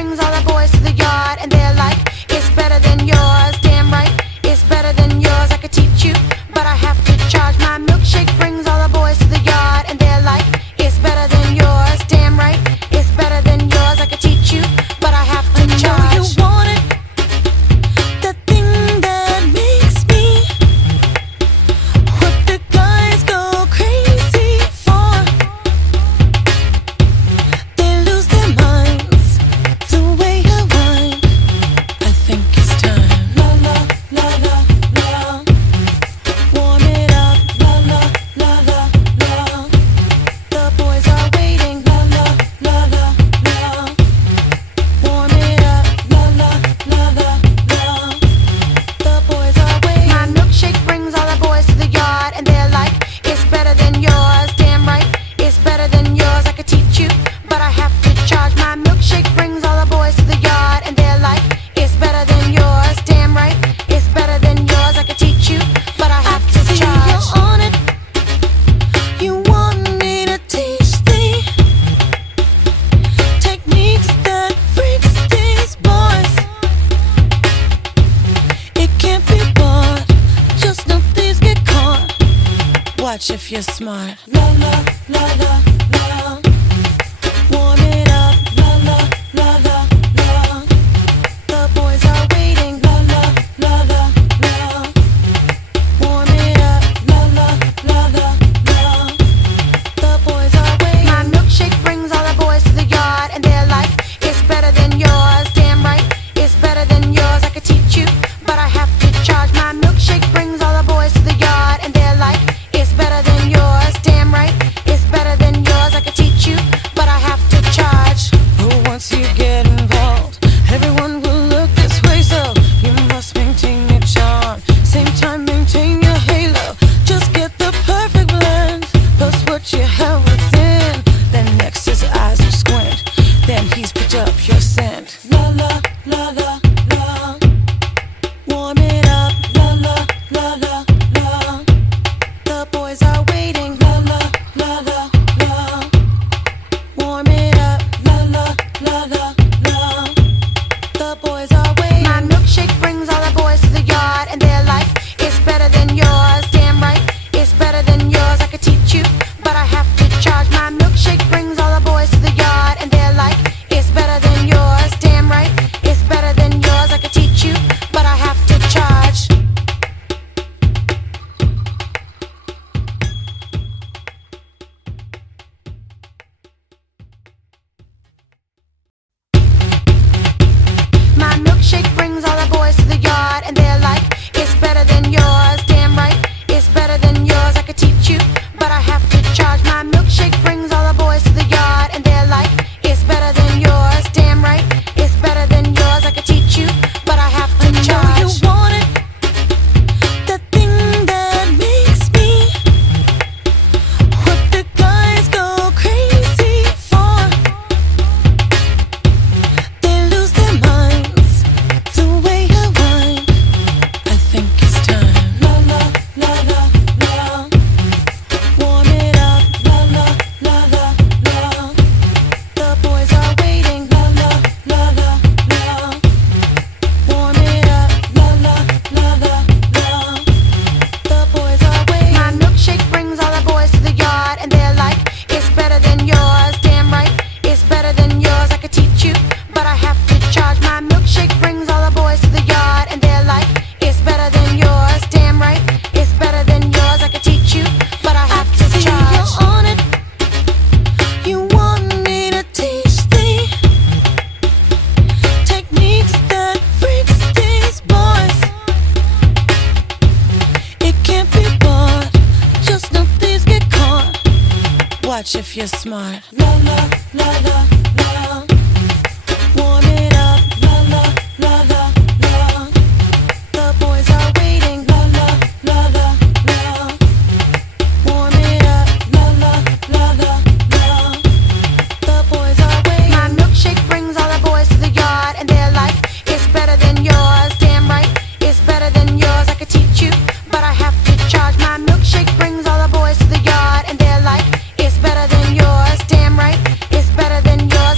brings all the boys to the yard, and they're like, it's better than yours. Damn right, it's better than yours. I could teach you, but I have to charge. My milkshake brings all the boys to the yard, and they're like, it's better than yours. Damn right, it's better than yours. I could teach you, but I have to charge. I know you want it, the thing that makes me what the guys go crazy for. They lose their minds the way I whine. I think it's time. La la la la la. Warm it up. La la la la la. The boys are waiting. La la la la la. Warm it up. La la la la la. The boys are waiting. My milkshake brings all the boys to the yard, and they're like, it's better than yours. Damn right, it's better than yours. I could teach you, but I have to charge. My milkshake brings all the boys to the yard, and they're like, it's better than yours. Damn right, it's better than yours. I could teach you, but I have to See charge. you're on it. You want me to teach thee techniques that freaks these boys. It can't be bought. Just know thieves get caught. Watch if you're smart. La la la la la. Warm it up. La la la la la. The boys are waiting. La la la la la. Warm it up. La la la la la. The boys are waiting. My milkshake brings all the boys to the yard, and they're like, it's better than yours. Damn right, it's better than yours. I could teach you, but I have to charge. My milkshake brings all the boys to the yard, and they're like, it's better than yours. Damn right, it's better than yours. I could teach you, but I have to charge. Oh, once you get involved, everyone will look this way, so you must maintain your charm. Same time, maintain your halo. Just get the perfect blend. Plus what you have within. Then next his eyes will squint. Then he's picked up your scent. La la la la la. Warm it up. La la la la la. The boys are waiting. La la la la la. Warm it up. La la la la la. The boys are waiting. My milkshake brings all the boys to the yard, and they're like, it's better than yours. Damn right, it's better than yours. I could teach you, but I have to charge. My milkshake brings all the boys to the yard, and they're like, it's better than yours. Damn right, it's better than yours. I could teach you, but I have to charge. My milkshake brings all the boys to the yard, and they're like, it's better than yours. Damn right, it's better than yours. I could teach you, but I have to charge. My milkshake brings all the boys to the yard, and they're like, it's better than yours. Damn right, it's better than yours. I could teach you, but I have to I know charge. you want it, the thing that makes me what the guys go crazy for. They lose their minds the way I whine. I think it's time. La la la la la. Warm it up. La la la la la. The boys are waiting. La la la la la. Warm it up. La la la la la. The boys are waiting. My milkshake brings all the boys to the yard, and they're like, it's better than yours. Damn right, it's better than yours. I could teach you, but I have to charge. My milkshake brings all the boys to the yard, and they're like, it's better than yours. Damn right, it's better than yours. I could teach you, but I have to See charge. you're on it. You want me to teach thee techniques that freaks these boys. It can't be bought. Just know thieves get caught. Watch if you're smart. La la la la la. Warm it up. La la la la la. The boys are waiting. La la la la la. Warm it up. La la la la la. The boys are waiting. My milkshake brings all the boys to the yard, and they're like, it's better than yours. Damn right, it's better than yours. I could teach you, but I have to charge. My milkshake brings all the boys to the yard, and they're like, it's better than yours. Damn right, it's better than yours.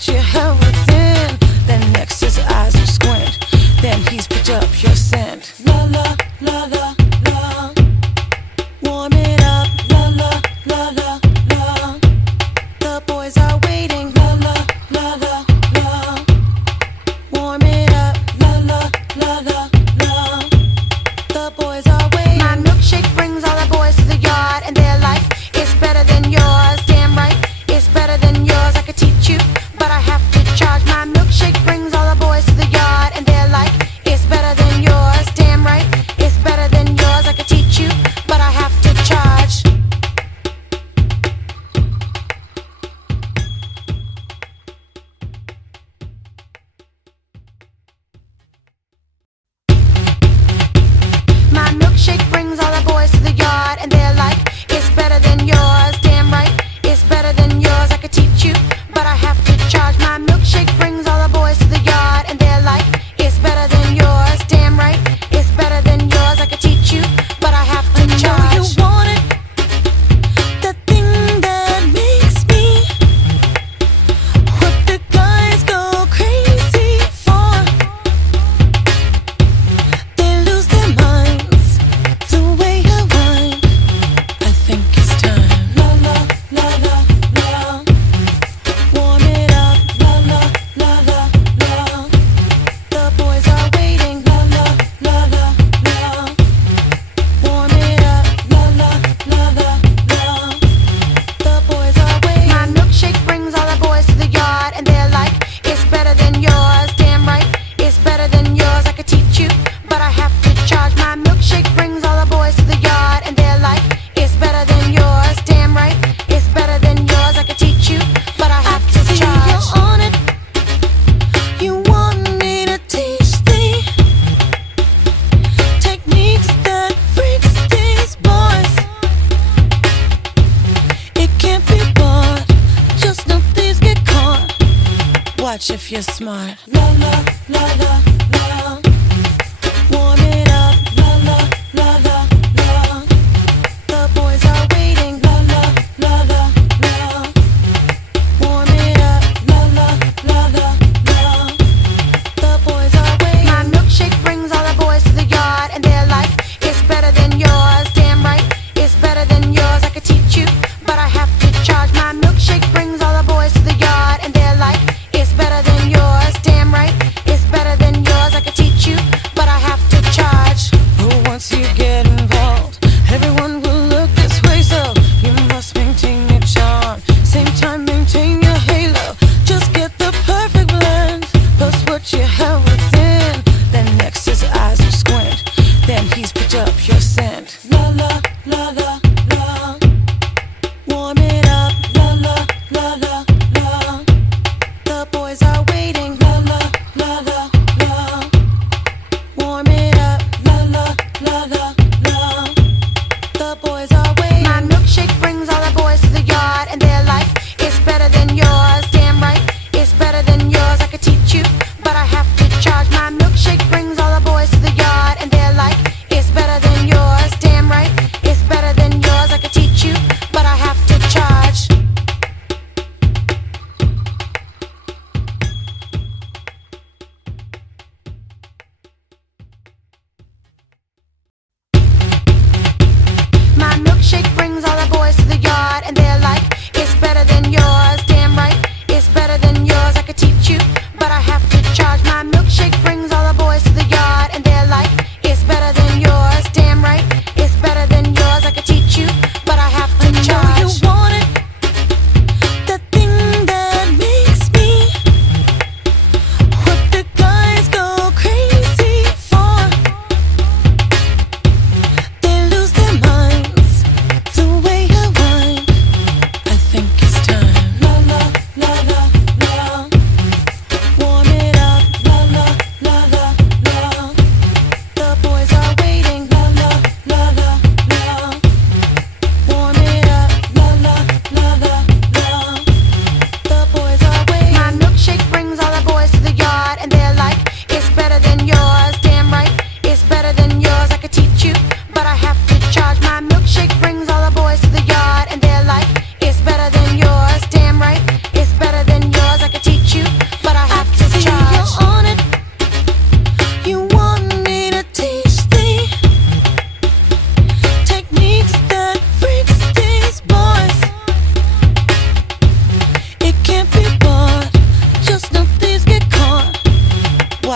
what you have within. Then next his eyes will squint. Then he's picked up your scent. La la la la la. Warm it up. La la la la la. The boys are waiting. La la la la la. Warm it up. La la la la la. The boys are waiting. My milkshake brings all the boys to the yard, and they're like, it's better than yours. Damn right, it's better than yours. I could teach you, but I have to charge. My milkshake brings all the boys to the yard, and they're like, it's better than yours. Damn right, it's better than yours. I could teach you, but I have to charge. My milkshake brings all the boys to the yard, and they're like, it's better than yours. Damn right, it's better than yours. I could teach you, but I have to charge. My milkshake brings all the boys to the yard, and they're like, it's better than yours. Damn right, it's better than yours. I could teach you, but I have to charge. You want it, the thing that makes me what the guys go crazy for. They lose their minds the way I whine. I think it's time. La la la la la. Warm it up. La la la la la. The boys are waiting. La la la la la. Warm it up. La la la la la. The boys are waiting. My milkshake brings all the boys to the yard, and they're like, it's better than yours. Damn right, it's better than yours. I could teach you, but I have to charge. My milkshake brings all the boys to the yard, and they're like, it's better than yours. Damn right, it's better than yours. I could teach you, but I have to See charge. you're on it. You want me to teach thee techniques that freaks these boys. It can't be bought. Just know thieves get caught. Watch if you're smart. La la la la la. Warm it up. La la la la la. The boys are waiting. La la la la la. Warm it up. La la la la la. The boys are waiting. My milkshake brings all the boys to the yard, and they're like, it's better than yours. Damn right, it's better than yours. I could teach you, but I have to charge. My milkshake brings all the boys to the yard, and they're like, it's better than yours. Damn right, it's better than yours.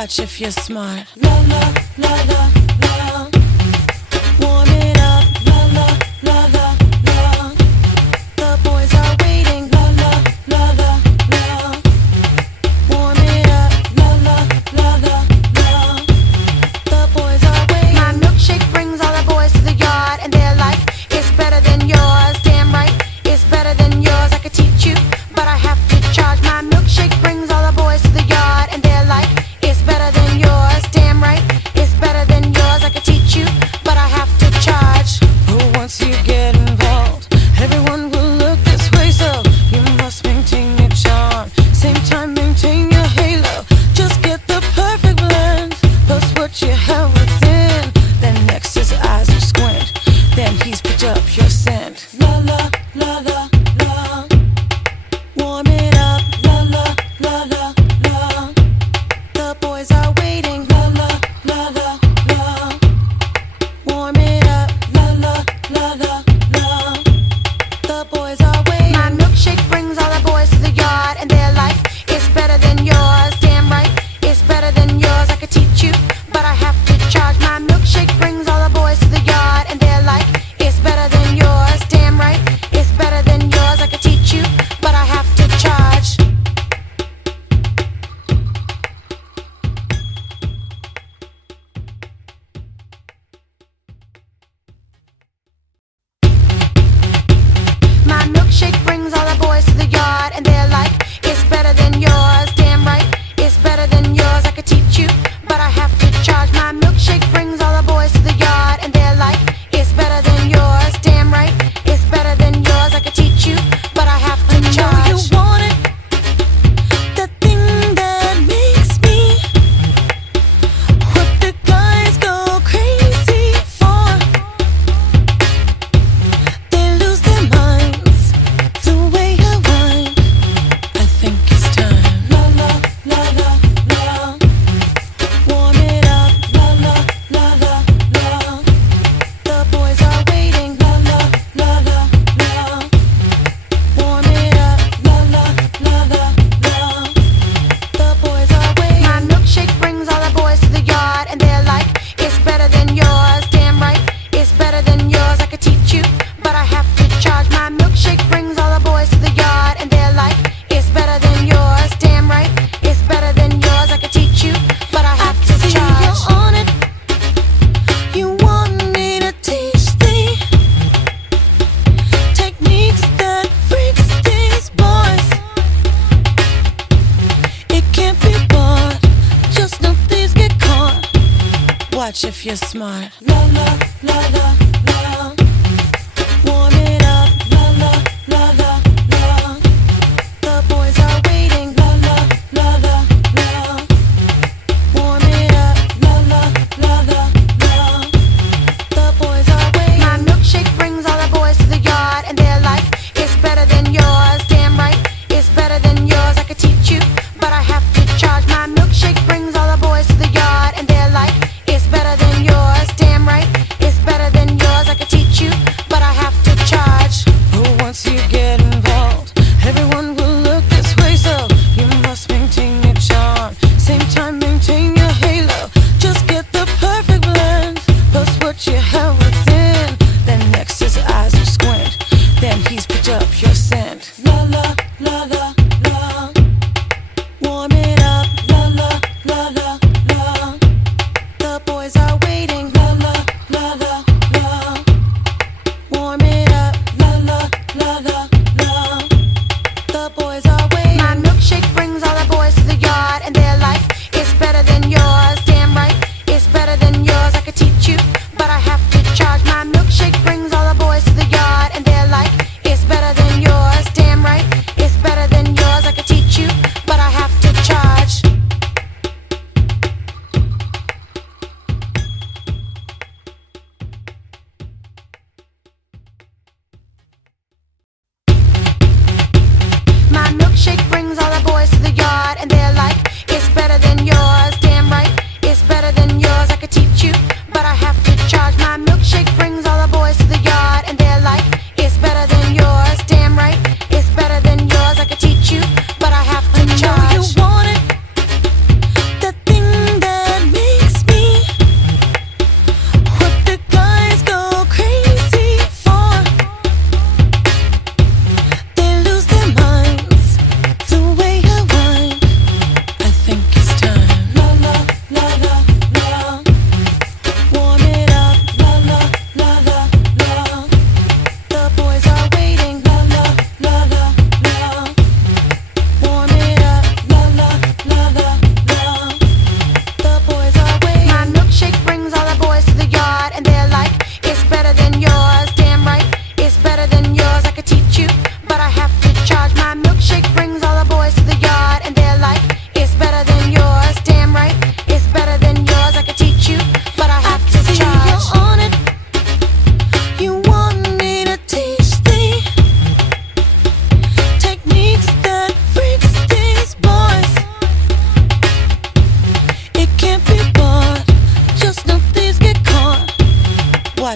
Watch if you're smart. La la la la la. Warm it up. La la la la la. The boys are waiting. La la la la la. Warm it up. La la la la la. The boys are waiting. My milkshake brings all the boys to the yard, and they're like, it's better than yours. Damn right, it's better than yours. I could teach you, but I have to charge. My milkshake brings all the boys to the yard, and they're like, it's better than yours. Damn right, it's better than yours. I could teach you, but I have to charge. Oh, once you get involved, everyone will look this way, so you must maintain your charm. Same time, maintain your halo. Just get the perfect blend. Plus what you have within. Then next his eyes will squint. Then he's picked up your scent. La la la la la. Warm it up. La la la la la. The boys are waiting. La la la la la. Warm it up. La la la la la. The boys are waiting. My milkshake brings all the boys to the yard, and they're like, it's better than yours. Damn right, it's better than yours. I could teach you, but I have to charge. My milkshake brings all the boys to the yard, and they're like, it's better than yours. Damn right, it's better than yours. I could teach you, but I have to charge. My milkshake brings all the boys to the yard, and they're like, it's better than yours. Damn right, it's better than yours. I could teach you, but I have to charge. My milkshake brings all the boys to the yard, and they're like, it's better than yours. Damn right, it's better than yours. I could teach you, but I have to I know you charge. want it. The thing that makes me what the guys go crazy for. They lose their minds the way I whine. I think it's time. La la la la la. Warm it up. La la la la la. The boys are waiting. La la la la la. Warm it up. La la la la la. The boys are waiting. My milkshake brings all the boys to the yard, and they're like, it's better than yours. Damn right, it's better than yours. I could teach you, but I have to charge. My milkshake brings all the boys to the yard, and they're like, it's better than yours. Damn right, it's better than yours. I could teach you, but I have to See charge. you're on it. You want me to teach thee techniques that freaks these boys. It can't be bought. Just know thieves get caught. Watch if you're smart. La la la la la. Warm it up. La la la la la. The boys are waiting. La la la la la. Warm it up. La la la la la. The boys are waiting. My milkshake brings all the boys to the yard, and they're like, it's better than yours. Damn right, it's better than yours. I could teach you, but I have to charge. My milkshake brings all the boys to the yard, and they're like, it's better than yours. Damn right, it's better than yours.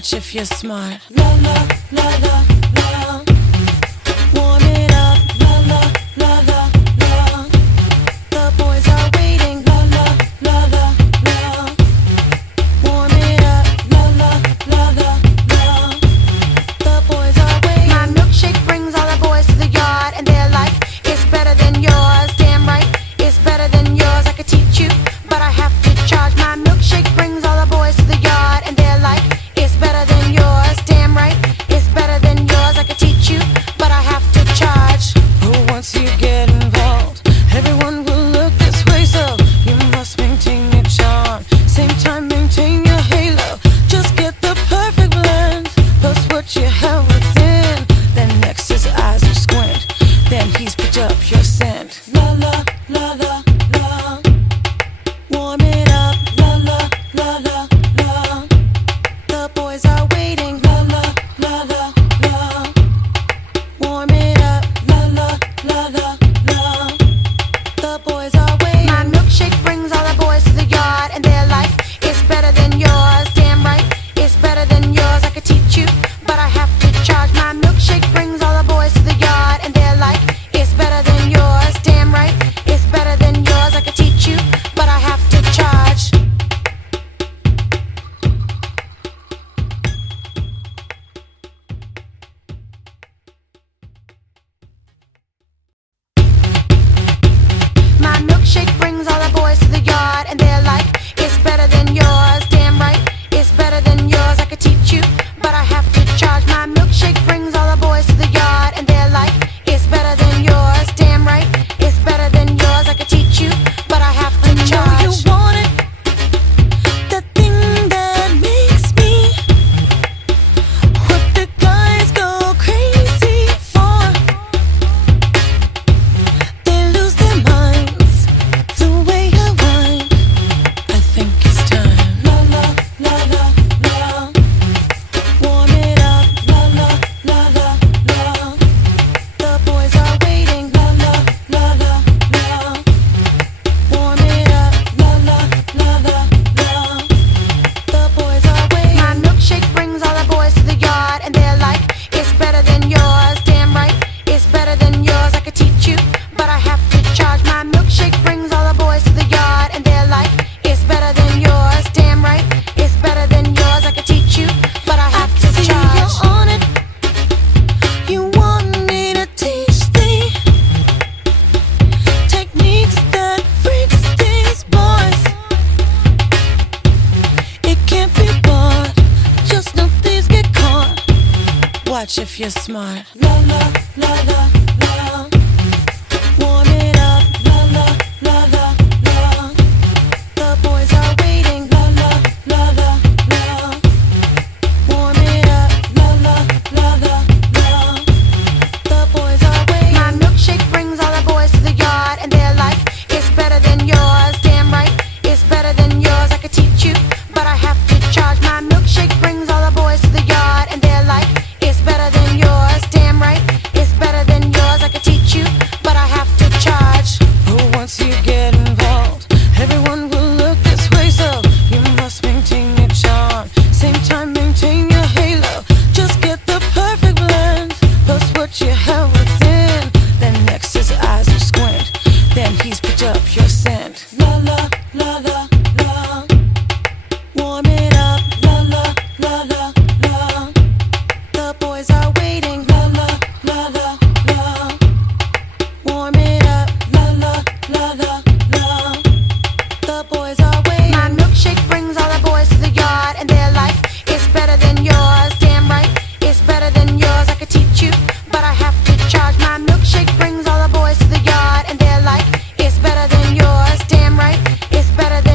Watch if you're smart. La la la la la. Warm it up. La la la la la. The boys are waiting. La la la la la. Warm it up. La la la la la. The boys are waiting. My milkshake brings all the boys to the yard, and they're like, it's better than yours. Damn right, it's better than yours. I could teach you, but I have to charge. My milkshake brings all the boys to the yard, and they're like, it's better than yours. Damn right, it's better than yours. I could teach you, but I have to charge. Oh, once you get involved, everyone will look this way, so you must maintain your charm. Same time, maintain your halo. Just get the perfect blend. Plus what you have within. Then next his eyes will squint. Then he's picked up your scent. La la la la la. Warm it up. La la la la la. The boys are waiting. La la la la la. Warm it up. La la la la la. The boys are waiting. My milkshake brings all the boys to the yard, and they're like, it's better than yours. Damn right, it's better than yours. I could teach you, but I have to charge. My milkshake brings all the boys to the yard, and they're like, it's better than yours. Damn right, it's better than yours. I could teach you, but I have to charge. My milkshake brings all the boys to the yard, and they're like, it's better than yours. Damn right, it's better than yours. I could teach you, but I have to charge. My milkshake brings all the boys to the yard, and they're like, it's better than yours. Damn right, it's better than yours. I could teach you, but I have to I know you charge. want it. That thing that makes me. What the guys go crazy for. They lose their minds. The way I whine. I think it's time. La la la la la. Warm it up. La la la la la. The boys are waiting. La la la la la. Warm it up. La la la la la. The boys are waiting. My milkshake brings all the boys to the yard, and they're like, it's better than yours. Damn right, it's better than yours. I could teach you, but I have to charge. My milkshake brings all the boys to the yard, and they're like, it's better than yours. Damn right, it's better than yours. I could teach you, but I have to See charge. you're on it. You want me to teach thee techniques that freaks these boys. It can't be bought. Just know thieves get caught. Watch if you're smart. La la la la la. Warm it up. La la la la la. The boys are waiting. La la la la la. Warm it up. La la la la la. The boys are waiting. My milkshake brings all the boys to the yard, and they're like, it's better than yours. Damn right, it's better than yours. I could teach you, but I have to charge. My milkshake brings all the boys to the yard, and they're like, it's better than yours. Damn right, it's better than yours. I could teach you, but I have to charge. Oh, once you get involved, everyone will look this way, so you must maintain your charm. Same time, maintain your halo. Just get the perfect blend. Plus what you have within. Then next his eyes will squint. Then he's picked up your scent. La la la la la. Warm it up. La la la la la. The boys are waiting. La la la la la. Warm it up. La la la la la. The boys are waiting. My milkshake brings all the boys to the yard, and they're like, it's better than yours. Damn right, it's better than yours. I could teach you, but I have to charge. My milkshake brings all the boys to the yard, and they're like, it's better than yours. Damn right, it's better than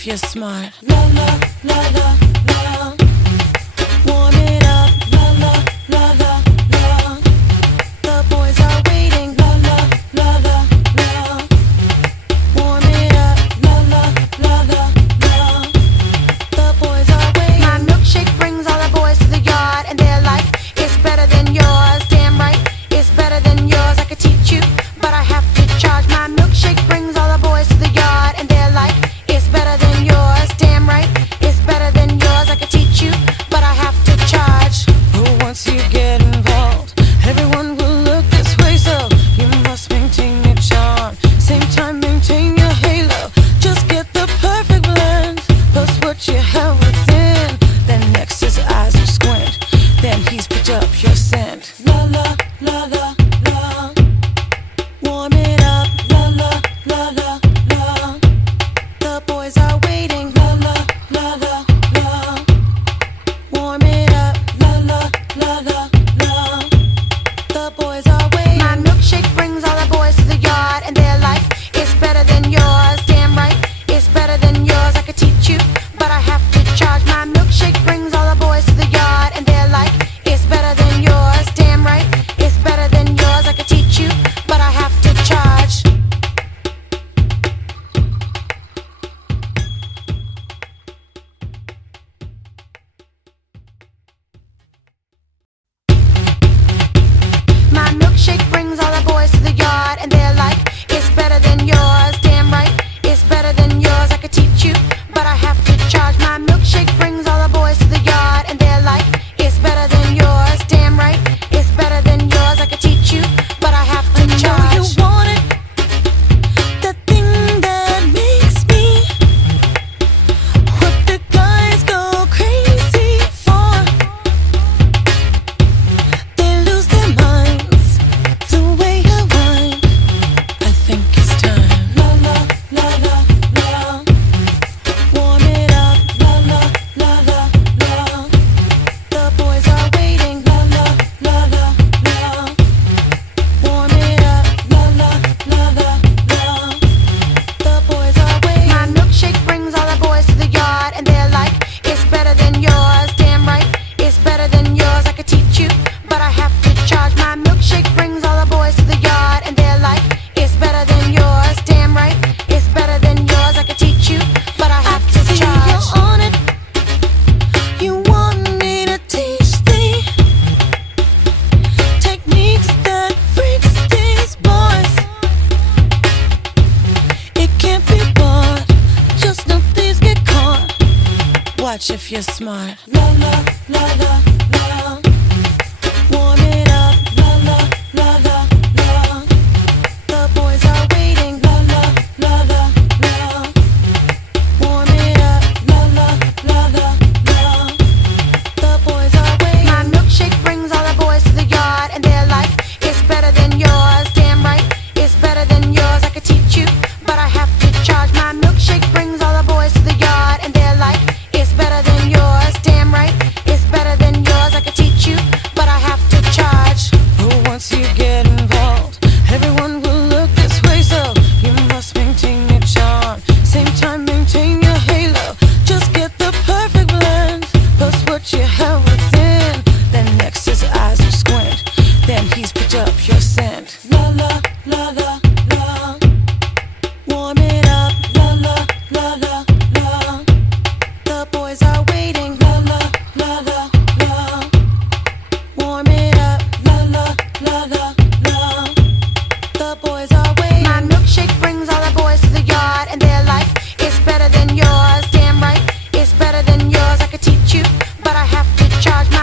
if you're smart. La la la la la. Warm it up. La la la la la. The boys are waiting. La la la la la. Warm it up. La la la la la. The boys are waiting. My milkshake brings all the boys to the yard, and they're like, it's better than yours. Damn right, it's better than yours. I could teach you, but I have to charge. My milkshake brings all the boys to the yard, and they're like, it's better than yours. Damn right, it's better than yours. I could teach you, but I have to charge. Oh, once you get involved, everyone will look this way, so you must maintain your charm. Same time, maintain your halo. Just get the perfect blend. Post what you have within. Then next his eyes will squint. Then he's picked up your scent. La la la la la. Warm it up. La la la la la. The boys are waiting. La la la la la. Warm it up. La la la la la. The boys are waiting. My milkshake brings all the boys to the yard, and they're like, it's better than yours. Damn right, it's better than yours. I could teach you, but I have to charge. My milkshake brings all the boys to the yard, and they're like, it's better than yours. Damn right, it's better than yours. I could teach you, but I have to charge. My milkshake brings all the boys to the yard, and they're like, it's better than yours. Damn right, it's better than yours. I could teach you, but I have to charge. My milkshake brings all the boys to the yard, and they're like, it's better than yours. Damn right, it's better than yours. I could teach you, but I have to I know you charge. want it. That thing that makes me. What the guys go crazy for. They lose their minds. The way I whine. I think it's time. La la la la la. Warm it up. La la la la la. The boys are waiting. La la la la la. Warm it up. La la la la la. The boys are waiting. My milkshake brings all the boys to the yard, and they're like, it's better than yours. Damn right, it's better than yours. I could teach you, but I have to charge. My milkshake brings all the boys to the yard, and they're like, it's better than yours. Damn right, it's better than yours. I could teach you, but I have to See charge. you're on it. You want me to teach thee techniques that freaks these boys. It can't be bought. Just know thieves get caught. Watch if you're smart. La la la la la. Warm it up. La la la la la. The boys are waiting. La la la la la. Warm it up. La la la la la. The boys are waiting. My milkshake brings all the boys to the yard, and they're like, it's better than yours. Damn right, it's better than yours. I could teach you, but I have to charge. My milkshake brings all the boys to the yard, and they're like, it's better than yours. Damn right, it's better than yours. I could teach you, but I have to charge. Oh, once you get involved, everyone will look this way, so you must maintain your charm. Same time, maintain your halo. Just get the perfect blend. Post what you have within. Then next his eyes will squint. Then he's picked up your scent. La la la la la. Warm it up. La la la la la. The boys are waiting. La la la la la. Warm it up. La la la la la. The boys are waiting. My milkshake brings all the boys to the yard, and they're like, it's better than yours. Damn right, it's better than yours. I could teach you, but I have to charge.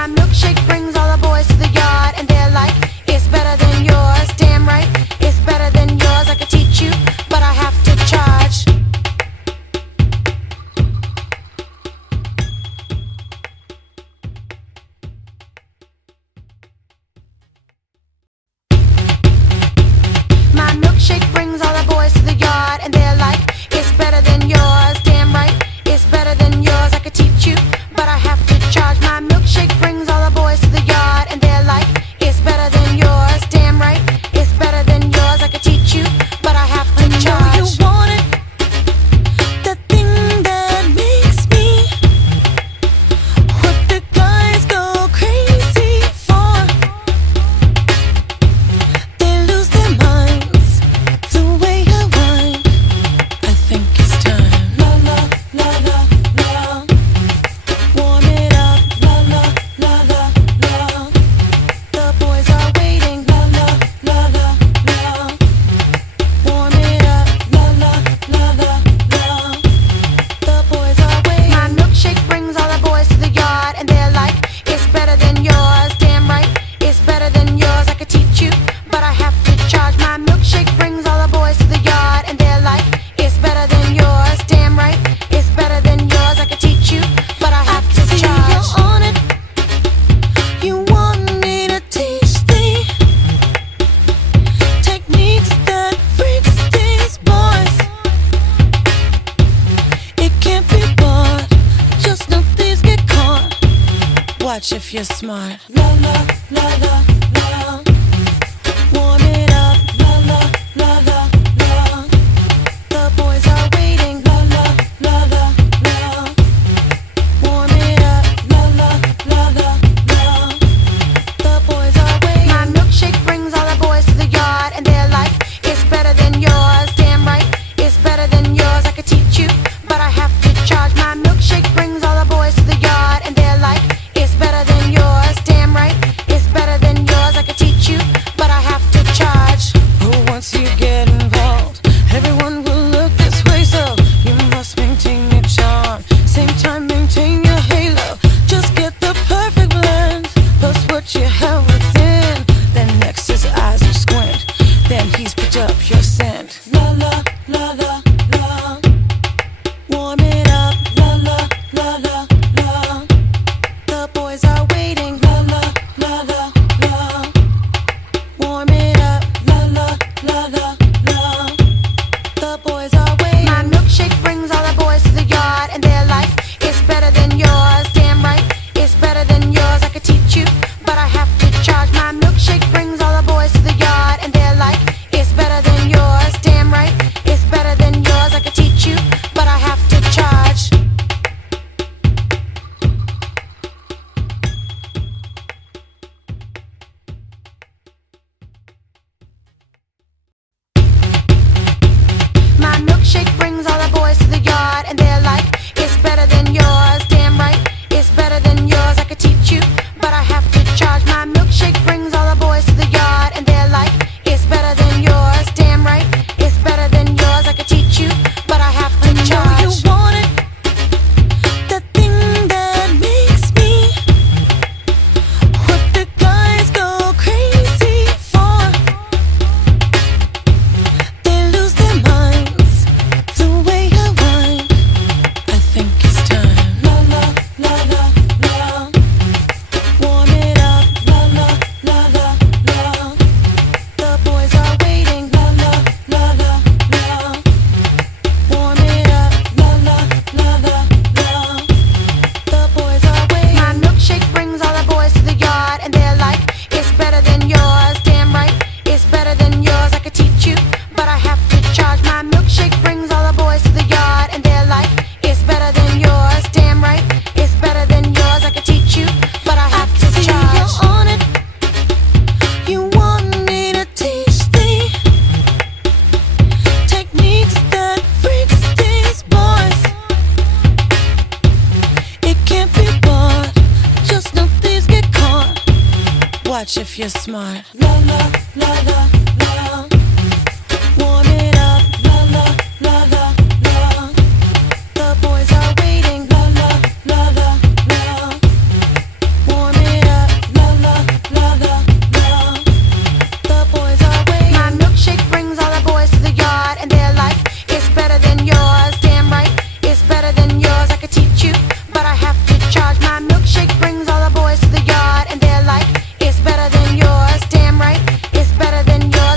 Watch if you're smart. La la la la la. Warm it up. La la la la la. The boys are waiting. La la la la la. Warm it up. La la la la la. The boys are waiting. My milkshake brings all the boys to the yard, and they're like, it's better than yours. Damn right, it's better than yours. I could teach you, but I have to charge. My milkshake brings all the boys to the yard, and they're like, it's better than yours. Damn right, it's better than yours. I could teach you, but I have to charge. Oh, once you get involved, everyone will look this way, so you must maintain your charm. Same time, maintain your halo. Just get the perfect blend. Plus what you have within. Then next his eyes will squint. Then he's picked up your scent. La la la la la. Warm it up. La la la la la. The boys are waiting. La la la la la. Warm it up. La la la la la. The boys are waiting. My milkshake brings all the boys to the yard, and they're like, it's better than yours. Damn right, it's better than yours. I could teach you, but I have to charge. My milkshake brings all the boys to the yard, and they're like, it's better than yours. Damn right, it's better than yours. I could teach you, but I have to charge. My milkshake brings all the boys to the yard, and they're like, it's better than yours. Damn right, it's better than yours. I could teach you, but I have to charge. My milkshake brings all the boys to the yard, and they're like, it's better than yours. Damn right, it's better than yours. I could teach you, but I have to I know you charge. want it. The thing that makes me what the guys go crazy for. They lose their minds the way I whine. I think it's time. La la la la la. Warm it up. La la la la la. The boys are waiting. La la la la la. Warm it up. La la la la la. The boys are waiting. My milkshake brings all the boys to the yard, and they're like, it's better than yours. Damn right, it's better than yours. I could teach you, but I have to charge. My milkshake brings all the boys to the yard, and they're like, it's better than yours. Damn right, it's better than yours. I could teach you, but I have to See charge. you're on it. You want me to teach thee techniques that freaks these boys. It can't be bought. Just know thieves get caught. Watch if you're smart. La la la la la. Warm it up. La la la la la. The boys are waiting. La la la la la. Warm it up. La la la la la. The boys are waiting. My milkshake brings all the boys to the yard, and they're like, it's better than yours. Damn right, it's better than yours. I could teach you, but I have to charge. My milkshake brings all the boys to the yard, and they're like, it's better than yours. Damn right, it's better than yours.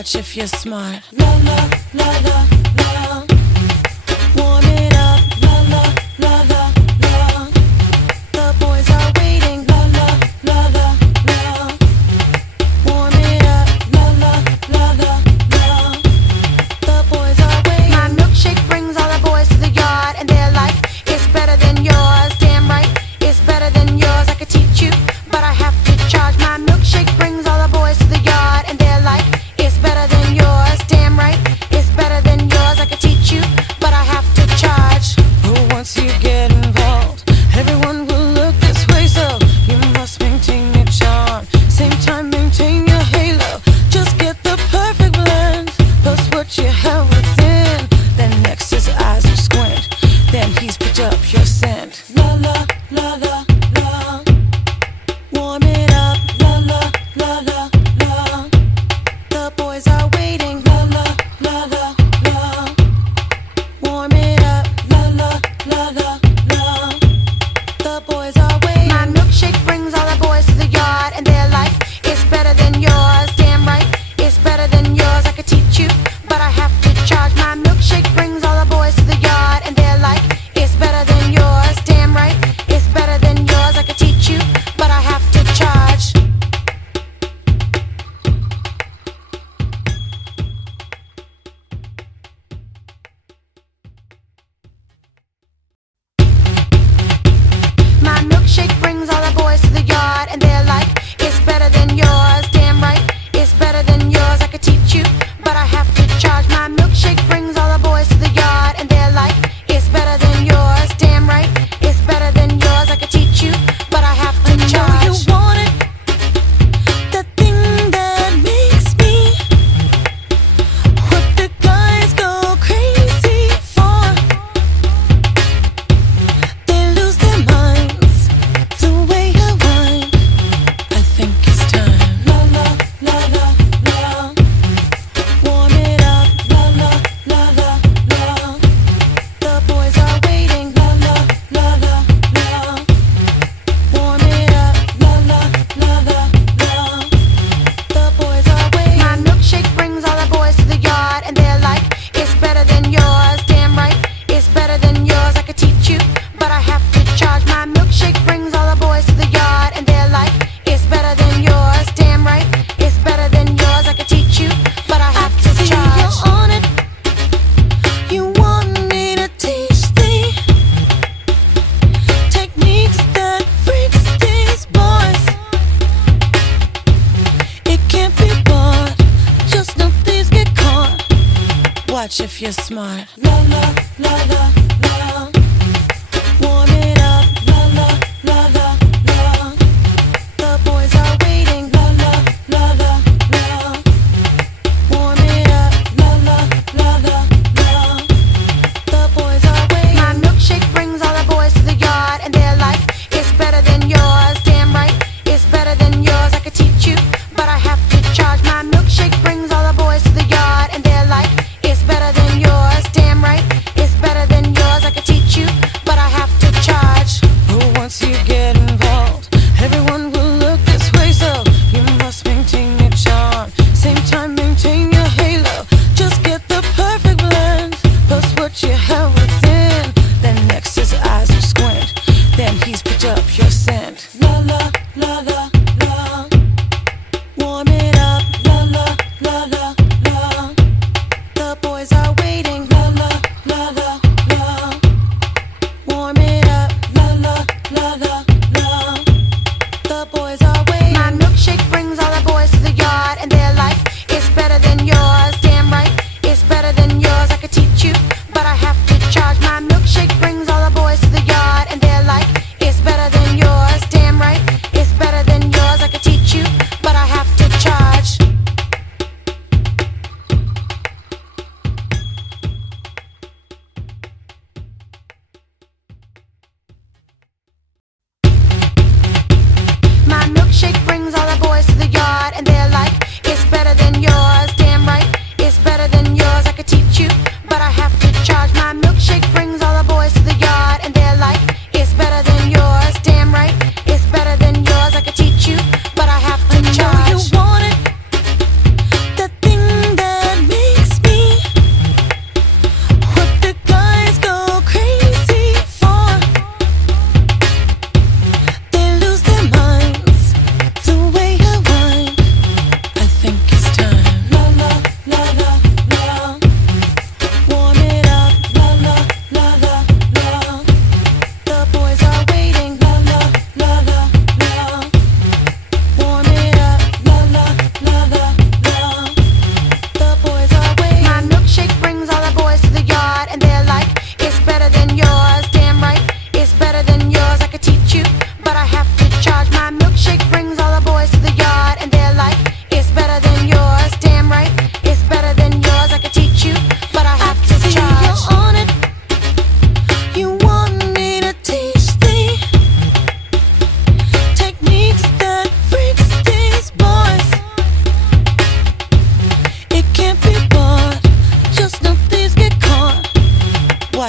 Watch if you're smart. La la la la la. Warm it up. La la la la la. The boys are waiting. La la la la la. Warm it up. La la la la la. The boys are waiting. My milkshake brings all the boys to the yard, and they're like, it's better than yours. Damn right, it's better than yours. I could teach you, but I have to charge. My milkshake brings all the boys to the yard, and they're like, it's better than yours. Damn right, it's better than yours. I could teach you, but I have to charge. Oh, once you get involved, everyone will look this way, so you must maintain your charm. Same time, maintain your halo. Just get the perfect blend. Post what you have within. Then next his eyes will squint. Then he's picked up your scent. La la la la la. Warm it up. La la la la la. The boys are waiting. La la la la la. Warm it up. La la la la la. The boys are waiting. My milkshake brings all the boys to the yard, and they're like, it's better than yours. Damn right, it's better than yours. I could teach you, but I have to charge. My milkshake brings all the boys to the yard, and they're like, it's better than yours. Damn right, it's better than yours. I could teach you, but I have to charge. My milkshake brings all the boys to the yard, and they're like, it's better than yours. Damn right, it's better than yours. I could teach you, but I have to charge. My milkshake brings all the boys to the yard, and they're like, it's better than yours. Damn right, it's better than yours. I could teach you, but I have to I know you charge. want it. That thing that makes me. What the guys go crazy for. They lose their minds. The way I whine. I think it's time. La la la la la. Warm it up. La la la la la. The boys are waiting. La la la la la. Warm it up. La la la la la. The boys are waiting. My milkshake brings all the boys to the yard, and they're like, it's better than yours. Damn right, it's better than yours. I could teach you, but I have to charge. My milkshake brings all the boys to the yard, and they're like, it's better than yours. Damn right, it's better than yours. I could teach you, but I have to See charge. you're on it. You want me to teach thee techniques that freaks these boys. It can't be bought. Just know thieves get caught. Watch if you're smart. La la la la la. Warm it up. La la la la la. The boys are waiting. La la la la la. Warm it up. La la la la la. The boys are waiting. My milkshake brings all the boys to the yard, and they're like, it's better than yours. Damn right, it's better than yours. I could teach you, but I have to charge. My milkshake brings all the boys to the yard, and they're like, it's better than yours. Damn right, it's better than yours. I could teach you,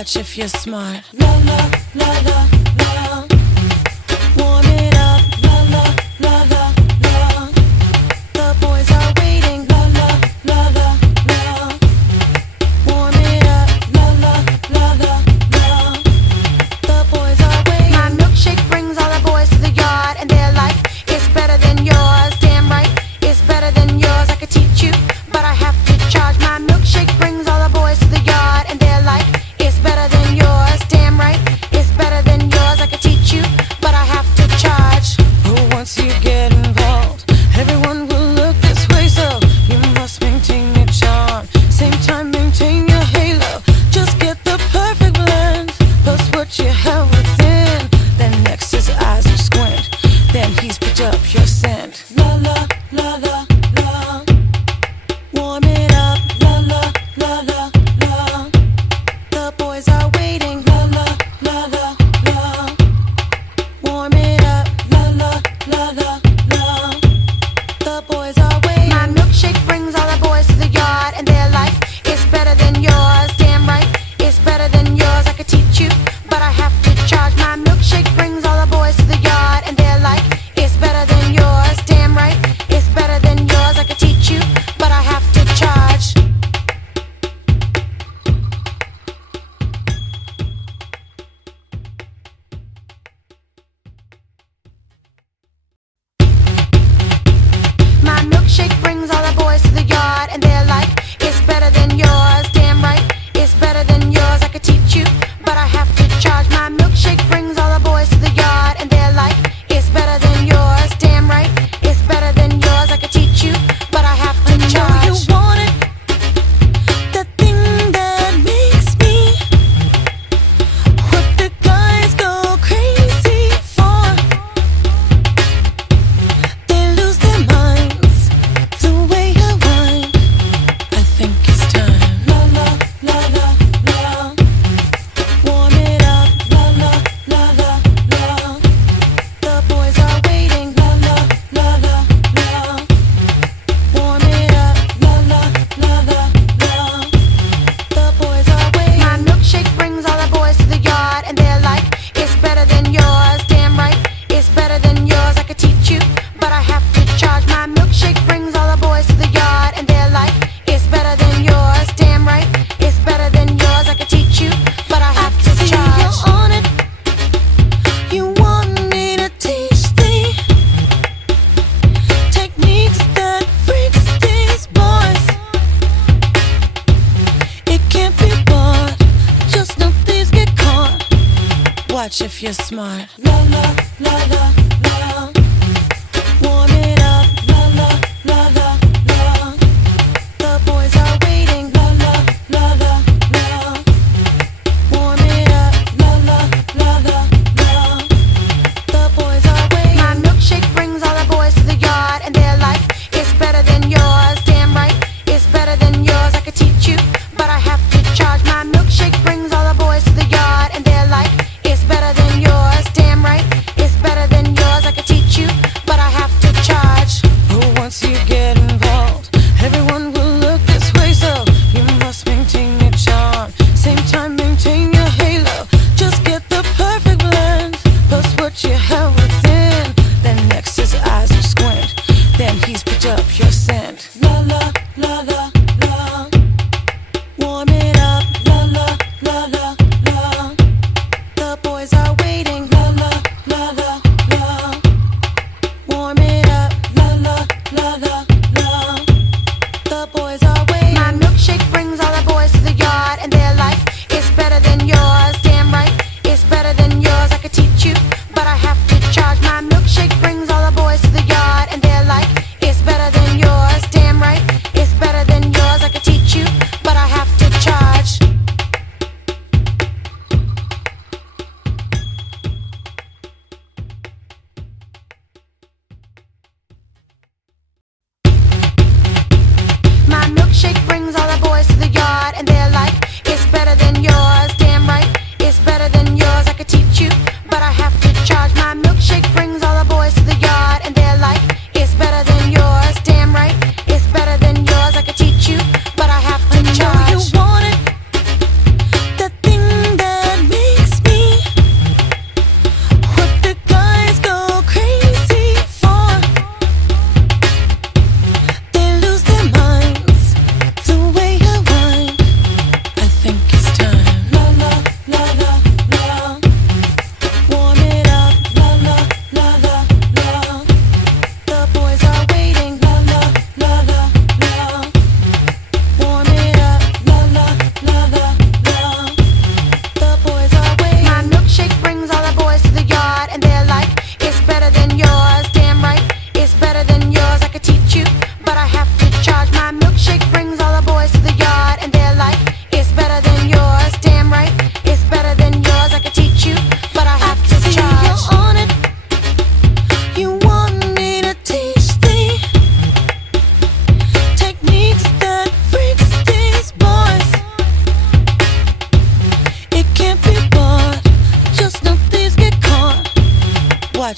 Watch if you're smart. La la la la la. Warm it up. La la la la la. The boys are waiting. La la la la la. Warm it up. La la la la la. The boys are waiting. My milkshake brings all the boys to the yard, and they're like, it's better than yours. Damn right, it's better than yours. I could teach you, but I have to charge. My milkshake brings all the boys to the yard, and they're like, it's better than yours. Damn right, it's better than yours. I could teach you, but I have to charge. Oh, once you get involved, everyone will look this way, so you must maintain your charm. Same time, maintain your halo. Just get the perfect blend. Plus what you have within. Then next his eyes will squint. Then he's picked up your scent. La la la la la. Warm it up. La la la la la. The boys are waiting. La la la la la. Warm it up. La la la la la. The boys are waiting. My milkshake brings all the boys to the yard, and they're like, it's better than yours. Damn right, it's better than yours. I could teach you, but I have to charge. My milkshake brings all the boys to the yard, and they're like, it's better than yours. Damn right, it's better than yours. I could teach you, but I have to charge. My milkshake brings all the boys to the yard, and they're like, it's better than yours. Damn right, it's better than yours. I could teach you, but I have to charge. My milkshake brings all the boys to the yard, and they're like, it's better than yours. Damn right, it's better than yours. I could teach you, but I have to I know you charge. want it. That thing that makes me. What the guys go crazy for. They lose their minds. The way I whine. I think it's time. La la la la la. Warm it up. La la la la la. The boys are waiting. La la la la la. Warm it up. La la la la la. The boys are waiting. My milkshake brings all the boys to the yard, and they're like, it's better than yours. Damn right, it's better than yours. I could teach you, but I have to charge. My milkshake brings all the boys to the yard, and they're like, it's better than yours. Damn right, it's better than yours. I could teach you, but I have to See charge. you're on it. You want me to teach thee techniques that freaks these boys. It can't be bought. Just know thieves get caught. Watch if you're smart. La la la la la. Warm it up. La la la la la. The boys are waiting. La la la la la. Warm it up. La la la la la. The boys are waiting. My milkshake brings all the boys to the yard, and they're like, it's better than yours. Damn right, it's better than yours. I could teach you, but I have to charge. My milkshake brings all the boys to the yard, and they're like, it's better than yours. Damn right, it's better than yours. I could teach you, but I have to charge. Oh, once you get involved, everyone will look this way, so you must maintain your charm. Same time, maintain your halo. Just get the perfect blend. Plus what you have within. Then next his eyes will squint. Then he's picked up your scent. La la la la la. Warm it up. La la la la la. The boys are waiting. La la la la la. Warm it up. La la la la la. The boys are waiting. My milkshake brings all the boys to the yard, and they're like, it's better than yours. Damn right, it's better than yours. I could teach you, but I have to charge. My milkshake brings all the boys to the yard, and they're like, it's better than yours. Damn right, it's better than yours. I could teach you, but I have to charge. My milkshake brings all the boys to the yard, and they're like, it's better than yours. Damn right, it's better than yours. I could teach you, but I have to charge. My milkshake brings all the boys to the yard, and they're like, it's better than yours. Damn right, it's better than yours. I could teach you, but I have to I know you charge. want it. That thing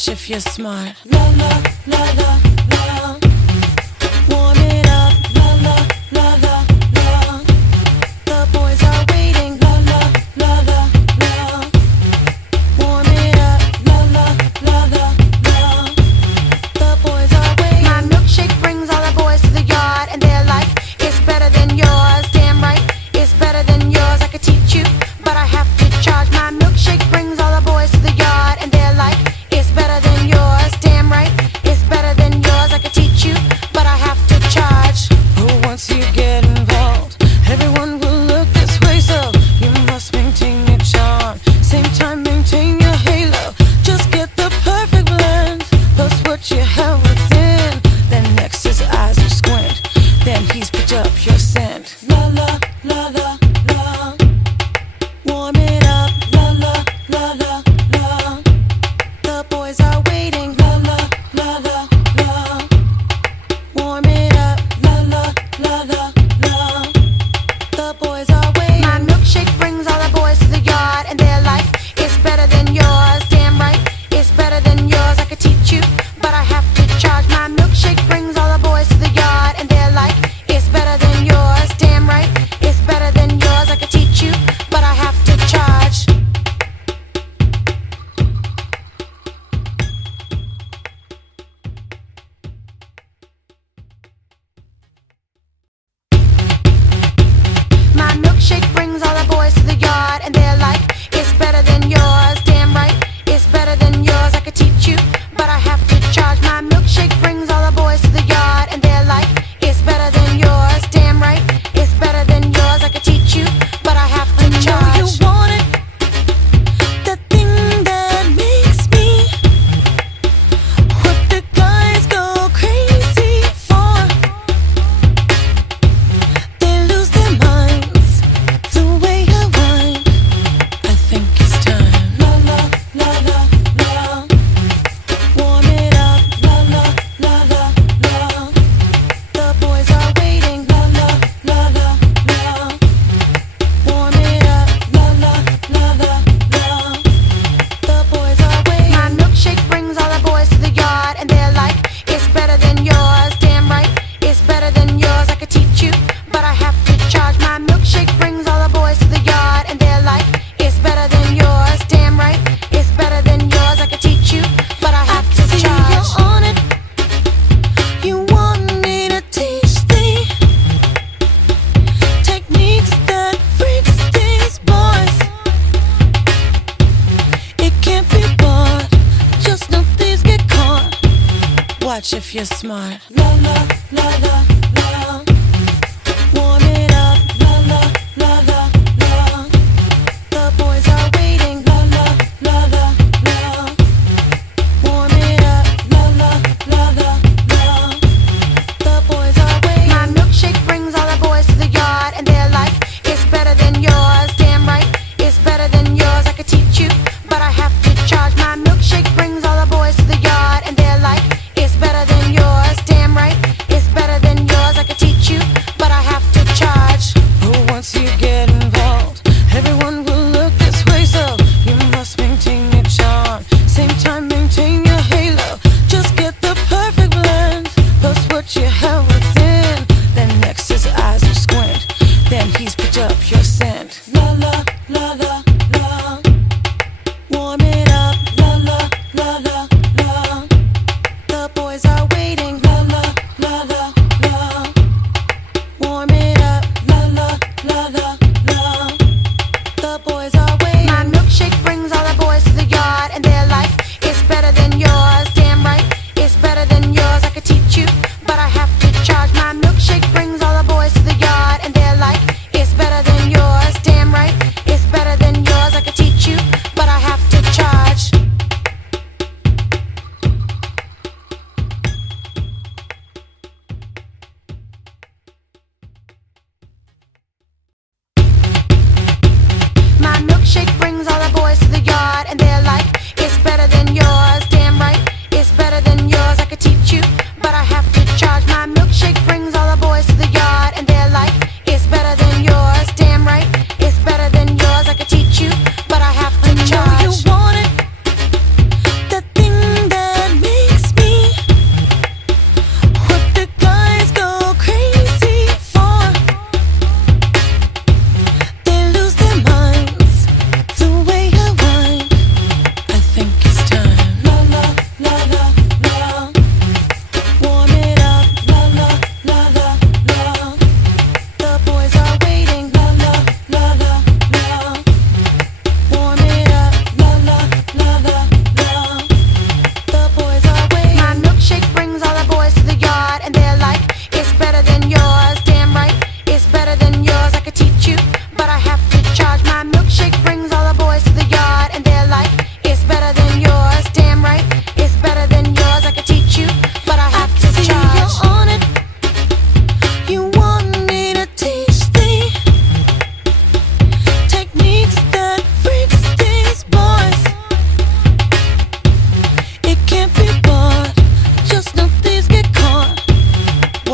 Watch if you're smart. La la la la la. Warm it up. La la la la la. The boys are waiting. La la la la la. Warm it up. La la la la la. The boys are waiting. My milkshake brings all the boys to the yard, and they're like, it's better than yours. Damn right, it's better than yours. I could teach you, but I have to charge. My milkshake brings all the boys to the yard, and they're like, it's better than yours. Damn right, it's better than yours. I could teach you, but I have to charge. Oh, once you get involved, everyone will look this way, so you must maintain your charm. Same time, maintain your halo. Just get the perfect blend. Plus what you have within. Then next his eyes will squint. Then he's picked up your scent. La la la la la. Warm it up. La la la la la. The boys are waiting. La la la la la. Warm it up. La la la la la. The boys are waiting. My milkshake brings all the boys to the yard, and they're like, it's better than yours. Damn right, it's better than yours. I could teach you, but I have to charge. My milkshake brings all the boys to the yard, and they're like, it's better than yours. Damn right, it's better than yours. I could teach you, but I have to charge. My milkshake brings all the boys to the yard, and they're like, it's better than yours. Damn right, it's better than yours. I could teach you, but I have to charge. My milkshake brings all the boys to the yard, and they're like, it's better than yours. Damn right, it's better than yours. I could teach you, but I have to I know charge. you want it. That thing that makes me. What the guys go crazy for. They lose their minds. The way I whine. I think it's time. La la la la la. Warm it up. La la la la la. The boys are waiting. La la la la la. Warm it up. La la la la la. The boys are waiting. My milkshake brings all the boys to the yard, and they're like, it's better than yours. Damn right, it's better than yours. I could teach you, but I have to charge. My milkshake brings all the boys to the yard, and they're like, it's better than yours. Damn right, it's better than yours. I could teach you, but I have to See charge. you're on it. You want me to teach thee techniques that freaks these boys. It can't be bought. Just know thieves get caught. Watch if you're smart. La la la la la. Warm it up. La la la la la. The boys are waiting. La la la la la. Warm it up. La la la la la. The boys are waiting. My milkshake brings all the boys to the yard, and they're like, it's better than yours. Damn right, it's better than yours. I could teach you, but I have to charge. My milkshake brings all the boys to the yard, and they're like, it's better than yours. Damn right, it's better than yours. I could teach you, but I have to charge. Oh, once you get involved, everyone will look this way, so you must maintain your charm. Same time, maintain your halo. Just get the perfect blend. Plus what you have within. Then next his eyes will squint. Then he's picked up your scent. La la la la la. Warm it up. La la la la la. The boys are waiting. La la la la la. Warm it up. La la la la la. The boys are waiting. My milkshake brings all the boys to the yard, and they're like, it's better than yours. Damn right, it's better than yours. I could teach you, but I have to charge. My milkshake brings all the boys to the yard, and they're like, it's better than yours. Damn right, it's better than yours. I could teach you, but I have to charge. My milkshake brings all the boys to the yard, and they're like, it's better than yours. Damn right, it's better than yours. I could teach you, but I have to charge. My milkshake brings all the boys to the yard, and they're like, it's better than yours. Damn right, it's better than yours. I could teach you, but I have to I know you charge. want it. That thing that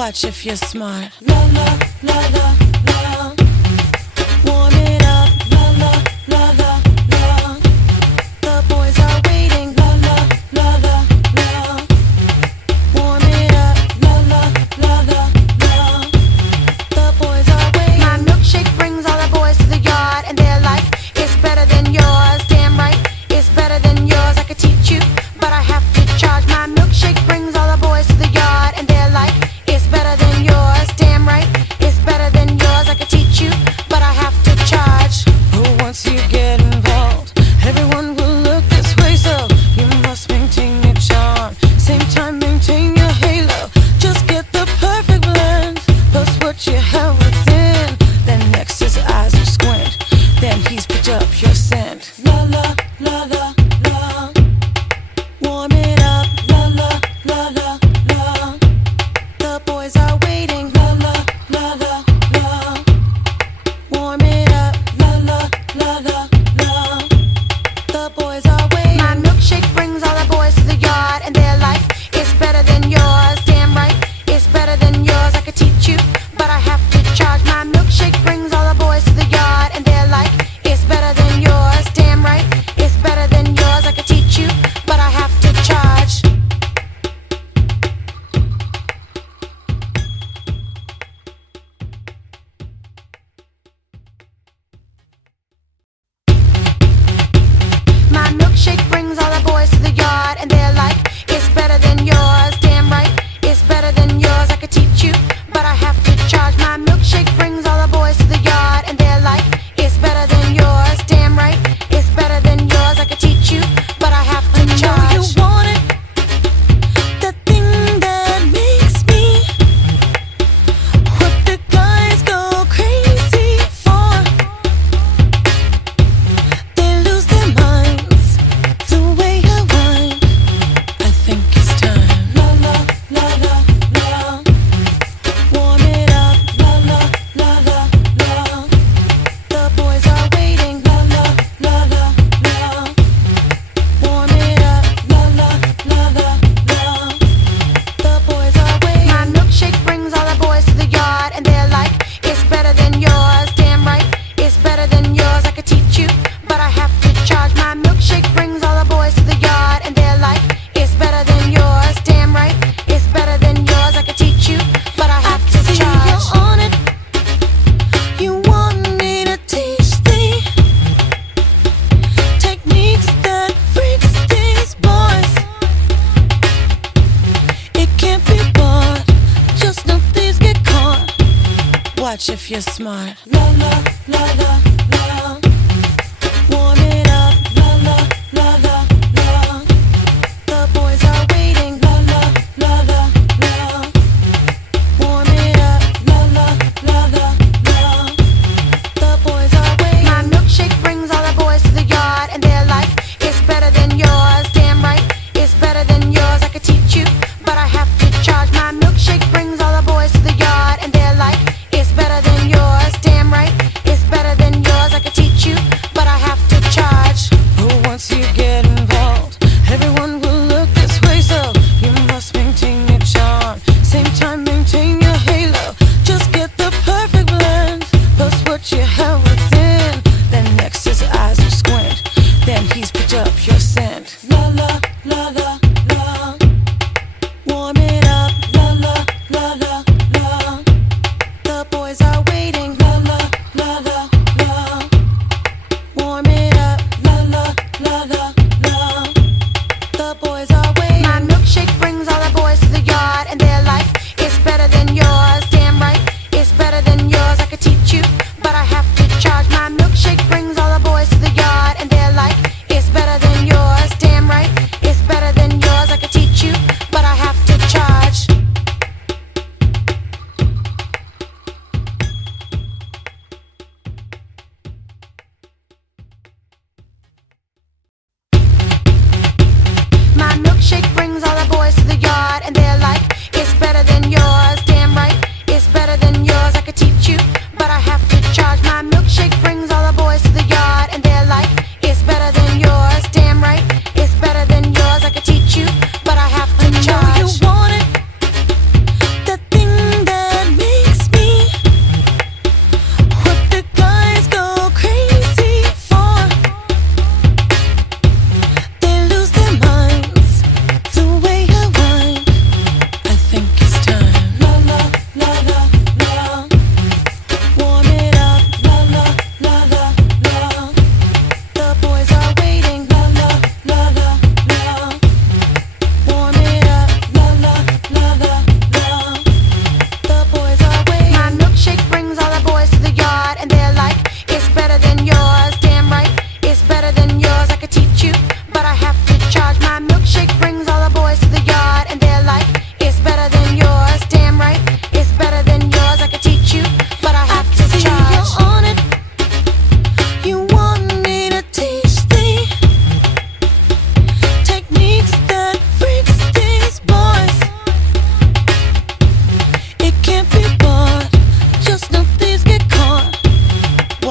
Watch if you're smart. La la la la la. Warm it up. La la la la la. The boys are waiting. La la la la la. Warm it up. La la la la la. The boys are waiting. My milkshake brings all the boys to the yard, and they're like, it's better than yours. Damn right, it's better than yours. I could teach you, but I have to charge. My milkshake brings all the boys to the yard, and they're like, it's better than yours. Damn right, it's better than yours. I could teach you, but I have to charge. Oh, once you get involved, everyone will look this way, so you must maintain your charm. Same time, maintain your halo. Just get the perfect blend. Plus what you have within. Then next his eyes will squint. Then he's picked up your scent. La la la la la. Warm it up. La la la la la. The boys are waiting. La la la la la. Warm it up. La la la la la. The boys are waiting. My milkshake brings all the boys to the yard, and they're like, it's better than yours. Damn right, it's better than yours. I could teach you, but I have to charge. My milkshake brings all the boys to the yard, and they're like, it's better than yours. Damn right, it's better than yours. I could teach you, but I have to charge. My milkshake brings all the boys to the yard, and they're like, it's better than yours. Damn right, it's better than yours. I could teach you, but I have to charge. My milkshake brings all the boys to the yard, and they're like, it's better than yours. Damn right, it's better than yours. I could teach you, but I have to I know you charge. want it. That thing that makes me. What the guys go crazy for. They lose their minds. The way I whine. I think it's time. La la la la la. Warm it up. La la la la la. The boys are waiting. La la la la la. Warm it up. La la la la la. The boys are waiting. My milkshake brings all the boys to the yard, and they're like, it's better than yours. Damn right, it's better than yours. I could teach you, but I have to charge. My milkshake brings all the boys to the yard, and they're like, it's better than yours. Damn right, it's better than yours. I could teach you, but I have to See charge. you're on it. You want me to teach thee techniques that freaks these boys. It can't be bought. Just know thieves get caught. Watch if you're smart. La la la la la. Warm it up. La la la la la. The boys are waiting. La la la la la. Warm it up. La la la la la. The boys are waiting. My milkshake brings all the boys to the yard, and they're like, it's better than yours. Damn right, it's better than yours. I could teach you, but I have to charge. My milkshake brings all the boys to the yard, and they're like, it's better than yours. Damn right, it's better than yours. I could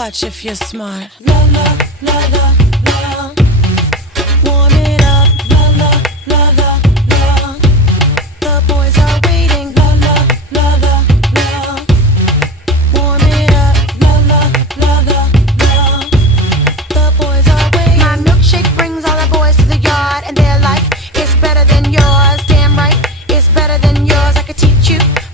watch if you're smart. La la la la la. Warm it up. La la la la la. The boys are waiting. La la la la la. Warm it up. La la la la la. The boys are waiting. My milkshake brings all the boys to the yard, and they're like, it's better than yours. Damn right, it's better than yours. I could teach you,